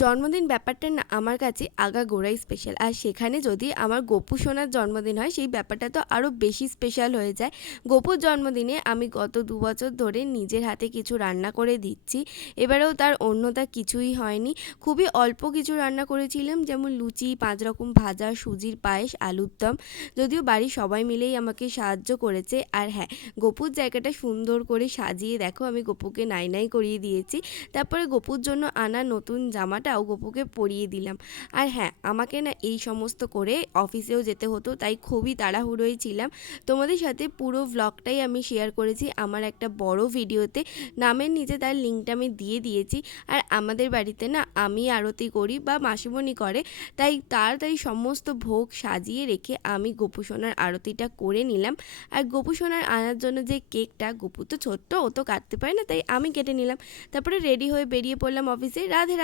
জন্মদিন ব্যাপারটা না আমার কাছে আগাগোড়াই স্পেশাল। আর সেখানে যদি আমার গপু সোনার জন্মদিন হয় সেই ব্যাপারটা তো আরও বেশি স্পেশাল হয়ে যায়। গপুর জন্মদিনে আমি গত ২ বছর ধরে নিজের হাতে কিছু রান্না করে দিচ্ছি। এবারেও তার অন্যথা কিছুই হয়নি। খুবই অল্প কিছু রান্না করেছিলাম, যেমন লুচি, ৫ রকম ভাজা, সুজির পায়েস, আলুর দম। যদিও বাড়ির সবাই মিলেই আমাকে সাহায্য করেছে। আর হ্যাঁ, গপুর জায়গাটা সুন্দর করে সাজিয়ে দেখো আমি গপুকে নাই নাই করিয়ে দিয়েছি। তারপরে গপুর জন্য আনা নতুন জামাটাও গপুকে পরিয়ে দিলাম। আর হ্যাঁ, আমাকে না এই সমস্ত করে অফিসেও যেতে হতো, তাই খুবই তাড়াহুড়োয় ছিলাম। তোমাদের সাথে পুরো ভ্লগটাই আমি শেয়ার করেছি আমার একটা বড় ভিডিওতে। নামের নিচে তার লিঙ্কটা আমি দিয়ে দিয়েছি। আর আমাদের বাড়িতে না আমি আরতি করি বা মাসিমণি করে, তাই তাড়াতাড়ি সমস্ত ভোগ সাজিয়ে রেখে আমি গপু সোনার আরতিটা করে নিলাম। আর গপু সোনার আনার জন্য যে কেকটা, গপু তো ছোট্ট, ও তো কাটতে পারে না, তাই আমি কেটে নিলাম। তারপরে রেডি হয়ে বেরিয়ে পড়লাম অফিসে। রাধে রাধে।